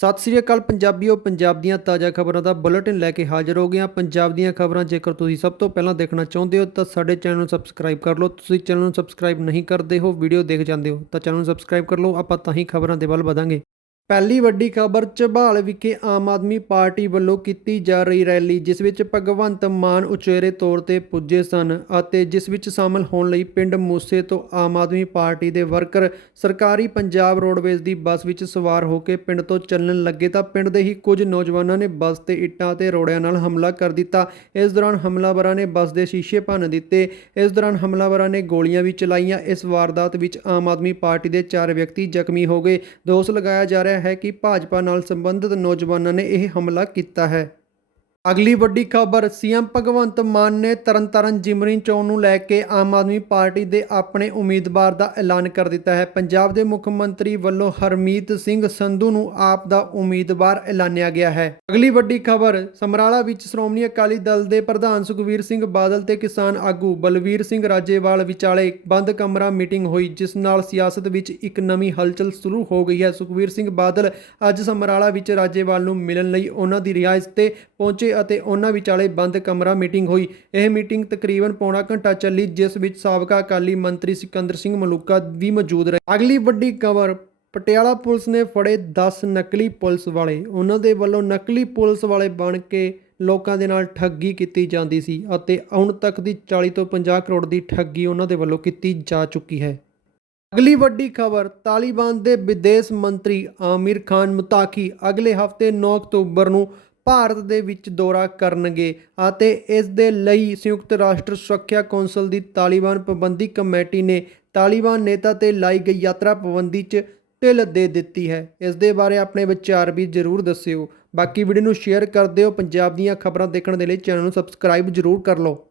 ਸਤਿ ਸ੍ਰੀ ਅਕਾਲ ਪੰਜਾਬੀਓ, ਪੰਜਾਬ ਦੀਆਂ ਤਾਜ਼ਾ ਖਬਰਾਂ ਦਾ ਬੁਲੇਟਿਨ ਲੈ ਕੇ ਹਾਜ਼ਰ ਹੋ ਗਿਆ ਪੰਜਾਬ ਦੀਆਂ ਖਬਰਾਂ ਜੇਕਰ ਤੁਸੀਂ ਸਭ ਤੋਂ ਪਹਿਲਾਂ ਦੇਖਣਾ ਚਾਹੁੰਦੇ ਹੋ, ਤਾਂ ਸਾਡੇ ਚੈਨਲ ਨੂੰ ਸਬਸਕ੍ਰਾਈਬ ਕਰ ਲਓ। ਤੁਸੀਂ ਚੈਨਲ ਨੂੰ ਸਬਸਕ੍ਰਾਈਬ ਨਹੀਂ ਕਰਦੇ ਹੋ, ਵੀਡੀਓ ਦੇਖ ਜਾਂਦੇ ਹੋ, ਤਾਂ ਚੈਨਲ ਨੂੰ ਸਬਸਕ੍ਰਾਈਬ ਕਰ ਲਓ। ਆਪਾਂ ਤਾਂ ਹੀ ਖਬਰਾਂ ਦੇ ਵੱਲ ਵਧਾਂਗੇ। ਪਹਿਲੀ ਵੱਡੀ ਖਬਰ ਝਬਾਲ ਵਿਖੇ ਆਮ ਆਦਮੀ ਪਾਰਟੀ ਵੱਲੋਂ ਕੀਤੀ ਜਾ ਰਹੀ ਰੈਲੀ, ਜਿਸ ਵਿੱਚ ਭਗਵੰਤ ਮਾਨ ਉਚੇਰੇ ਤੌਰ ਤੇ ਪੁੱਜੇ ਸਨ ਅਤੇ ਜਿਸ ਵਿੱਚ ਸ਼ਾਮਲ ਹੋਣ ਲਈ ਪਿੰਡ ਮੂਸੇ ਤੋਂ ਆਮ ਆਦਮੀ ਪਾਰਟੀ ਦੇ ਵਰਕਰ ਸਰਕਾਰੀ ਪੰਜਾਬ ਰੋਡਵੇਜ਼ ਦੀ ਬੱਸ ਵਿੱਚ ਸਵਾਰ ਹੋ ਕੇ ਪਿੰਡ ਤੋਂ ਚੱਲਣ ਲੱਗੇ ਤਾਂ ਪਿੰਡ ਦੇ ਹੀ ਕੁਝ ਨੌਜਵਾਨਾਂ ਨੇ ਬੱਸ ਤੇ ਇੱਟਾਂ ਅਤੇ ਰੋੜਿਆਂ ਨਾਲ ਹਮਲਾ ਕਰ ਦਿੱਤਾ। ਇਸ ਦੌਰਾਨ ਹਮਲਾਵਰਾਂ ਨੇ ਬੱਸ ਦੇ ਸ਼ੀਸ਼ੇ ਭੰਨ ਦਿੱਤੇ। ਇਸ ਦੌਰਾਨ ਹਮਲਾਵਰਾਂ ਨੇ ਗੋਲੀਆਂ ਵੀ ਚਲਾਈਆਂ। ਇਸ ਵਾਰਦਾਤ ਵਿੱਚ ਆਮ ਆਦਮੀ ਪਾਰਟੀ ਦੇ ਚਾਰ ਵਿਅਕਤੀ ਜ਼ਖਮੀ ਹੋ ਗਏ। ਦੋਸ਼ ਲਗਾਇਆ ਜਾ ਰਿਹਾ ਹੈ ਕਿ ਭਾਜਪਾ ਨਾਲ ਸਬੰਧਤ ਨੌਜਵਾਨਾਂ ਨੇ ਇਹ ਹਮਲਾ ਕੀਤਾ ਹੈ। ਅਗਲੀ ਵੱਡੀ ਖਬਰ, ਸੀਐਮ ਭਗਵੰਤ ਮਾਨ ਨੇ ਤਰਨਤਾਰਨ ਜਿਮਨੀ ਚੋਣ ਨੂੰ ਲੈ ਕੇ ਆਮ ਆਦਮੀ ਪਾਰਟੀ ਦੇ ਆਪਣੇ ਉਮੀਦਵਾਰ ਦਾ ਐਲਾਨ ਕਰ ਦਿੱਤਾ ਹੈ। ਪੰਜਾਬ ਦੇ ਮੁੱਖ ਮੰਤਰੀ ਵੱਲੋਂ ਹਰਮੀਤ ਸਿੰਘ ਸੰਧੂ ਨੂੰ ਆਪ ਦਾ ਉਮੀਦਵਾਰ ਐਲਾਨਿਆ ਗਿਆ ਹੈ। ਅਗਲੀ ਵੱਡੀ ਖਬਰ, ਸਮਰਾਲਾ ਵਿੱਚ ਸ਼੍ਰੋਮਣੀ ਅਕਾਲੀ ਦਲ ਦੇ ਪ੍ਰਧਾਨ ਸੁਖਵੀਰ ਸਿੰਘ ਬਾਦਲ ਤੇ ਕਿਸਾਨ ਆਗੂ ਬਲਵੀਰ ਸਿੰਘ ਰਾਜੇਵਾਲ ਵਿਚਾਲੇ ਬੰਦ ਕਮਰਾ ਮੀਟਿੰਗ ਹੋਈ, ਜਿਸ ਨਾਲ ਸਿਆਸਤ ਵਿੱਚ ਇੱਕ ਨਵੀਂ ਹਲਚਲ ਸ਼ੁਰੂ ਹੋ ਗਈ ਹੈ। ਸੁਖਵੀਰ ਸਿੰਘ ਬਾਦਲ ਅੱਜ ਸਮਰਾਲਾ ਵਿੱਚ ਰਾਜੇਵਾਲ ਨੂੰ ਮਿਲਣ ਲਈ ਉਹਨਾਂ ਦੀ ਰਿਹਾਇਸ਼ ਤੇ ਪਹੁੰਚੇ ਪਹੁੰਚੇ ਅਤੇ ਉਹਨਾਂ ਵਿਚਾਲੇ ਬੰਦ ਕਮਰਾ ਮੀਟਿੰਗ ਹੋਈ। ਇਹ ਮੀਟਿੰਗ ਤਕਰੀਬਨ ਪੌਣਾ ਘੰਟਾ ਚੱਲੀ, ਜਿਸ ਵਿੱਚ ਸਾਬਕਾ ਅਕਾਲੀ ਮੰਤਰੀ ਸਿਕੰਦਰ ਸਿੰਘ ਮਲੂਕਾ ਵੀ ਮੌਜੂਦ ਰਹੇ। ਅਗਲੀ ਵੱਡੀ ਖਬਰ, ਪਟਿਆਲਾ ਪੁਲਿਸ ਨੇ ਫੜੇ 10 ਨਕਲੀ ਪੁਲਿਸ ਵਾਲੇ। ਉਹਨਾਂ ਦੇ ਵੱਲੋਂ ਨਕਲੀ ਪੁਲਿਸ ਵਾਲੇ ਬਣ ਕੇ ਲੋਕਾਂ ਦੇ ਨਾਲ ਠੱਗੀ ਕੀਤੀ ਜਾਂਦੀ ਸੀ ਅਤੇ ਹੁਣ ਤੱਕ ਦੀ 40 ਤੋਂ 50 ਕਰੋੜ ਦੀ ਠੱਗੀ ਉਹਨਾਂ ਦੇ ਵੱਲੋਂ ਕੀਤੀ ਜਾ ਚੁੱਕੀ ਹੈ। ਅਗਲੀ ਵੱਡੀ ਖਬਰ, ਤਾਲਿਬਾਨ ਦੇ ਵਿਦੇਸ਼ ਮੰਤਰੀ ਆਮਿਰ ਖਾਨ ਮੁਤਾਕੀ ਅਗਲੇ ਹਫ਼ਤੇ 9 ਅਕਤੂਬਰ ਨੂੰ ਭਾਰਤ ਦੇ ਵਿੱਚ ਦੌਰਾ ਕਰਨਗੇ ਅਤੇ ਇਸ ਦੇ ਲਈ ਸੰਯੁਕਤ ਰਾਸ਼ਟਰ ਸੁਰੱਖਿਆ ਕੌਂਸਲ ਦੀ ਤਾਲਿਬਾਨ ਪਾਬੰਦੀ ਕਮੇਟੀ ਨੇ ਤਾਲਿਬਾਨ ਨੇਤਾ ਤੇ ਲਾਈ ਗਈ ਯਾਤਰਾ ਪਾਬੰਦੀ 'ਚ ਢਿੱਲ ਦੇ ਦਿੱਤੀ ਹੈ। ਇਸ ਦੇ ਬਾਰੇ ਆਪਣੇ ਵਿਚਾਰ ਵੀ ਜ਼ਰੂਰ ਦੱਸਿਓ। ਬਾਕੀ ਵੀਡੀਓ ਨੂੰ ਸ਼ੇਅਰ ਕਰ ਦਿਓ। ਪੰਜਾਬ ਦੀਆਂ ਖਬਰਾਂ ਦੇਖਣ ਦੇ ਲਈ ਚੈਨਲ ਨੂੰ ਸਬਸਕ੍ਰਾਈਬ ਜ਼ਰੂਰ ਕਰ ਲਓ।